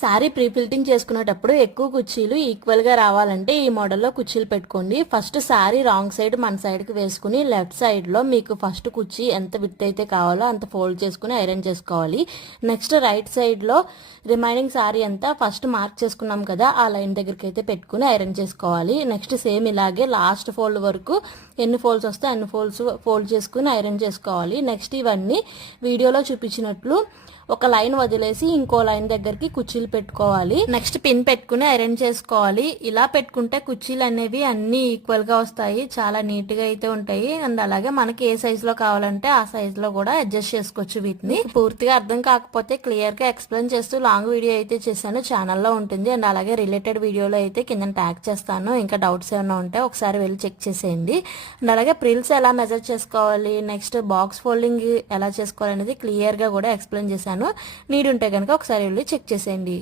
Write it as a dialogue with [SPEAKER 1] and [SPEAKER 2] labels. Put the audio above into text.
[SPEAKER 1] Sari pre filtering చేసుకునేటప్పుడు ఎక్కువ కుర్చీలు ఈక్వల్గా రావాలంటే ఈ మోడల్లో కుర్చీలు పెట్టుకోండి. ఫస్ట్ శారీ రాంగ్ సైడ్ మన సైడ్కి వేసుకుని లెఫ్ట్ సైడ్లో మీకు ఫస్ట్ కుర్చీ ఎంత విత్ అయితే కావాలో అంత ఫోల్డ్ చేసుకుని ఐరన్ చేసుకోవాలి. నెక్స్ట్ రైట్ సైడ్లో రిమైనింగ్ శారీ అంతా ఫస్ట్ మార్క్ చేసుకున్నాం కదా ఆ లైన్ దగ్గరికి అయితే పెట్టుకుని ఐరన్ చేసుకోవాలి. నెక్స్ట్ సేమ్ ఇలాగే లాస్ట్ ఫోల్డ్ వరకు ఎన్ని ఫోల్డ్స్ వస్తే అన్ని ఫోల్డ్స్ ఫోల్డ్ చేసుకుని ఐరన్ చేసుకోవాలి. నెక్స్ట్ ఇవన్నీ వీడియోలో చూపించినట్లు ఒక లైన్ వదిలేసి ఇంకో లైన్ దగ్గరికి కుర్చీలు పెట్టుకోవాలి. నెక్స్ట్ పిన్ పెట్టుకుని ఐరన్ చేసుకోవాలి. ఇలా పెట్టుకుంటే కుర్చీలు అనేవి అన్ని ఈక్వల్గా వస్తాయి. చాలా నీట్గా అయితే ఉంటాయి. అండ్ అలాగే మనకి ఏ సైజ్లో కావాలంటే ఆ సైజ్లో కూడా అడ్జస్ట్ చేసుకోవచ్చు వీటిని. పూర్తిగా అర్థం కాకపోతే క్లియర్గా ఎక్స్ప్లెయిన్ చేస్తూ లాంగ్ వీడియో అయితే చేశాను. ఛానల్లో ఉంటుంది. అండ్ అలాగే రిలేటెడ్ వీడియోలో అయితే కింద ట్యాగ్ చేస్తాను. ఇంకా డౌట్స్ ఏమైనా ఉంటే ఒకసారి వెళ్ళి చెక్ చేసేయండి. అండ్ అలాగే ప్రిల్స్ ఎలా మెజర్ చేసుకోవాలి? నెక్స్ట్ బాక్స్ ఫోల్డింగ్ ఎలా చేసుకోవాలి అనేది క్లియర్గా కూడా ఎక్స్ప్లెయిన్ చేశాను. నీడుంటే ఉంటే కనుక ఒకసారి వెళ్ళి చెక్ చేసేయండి.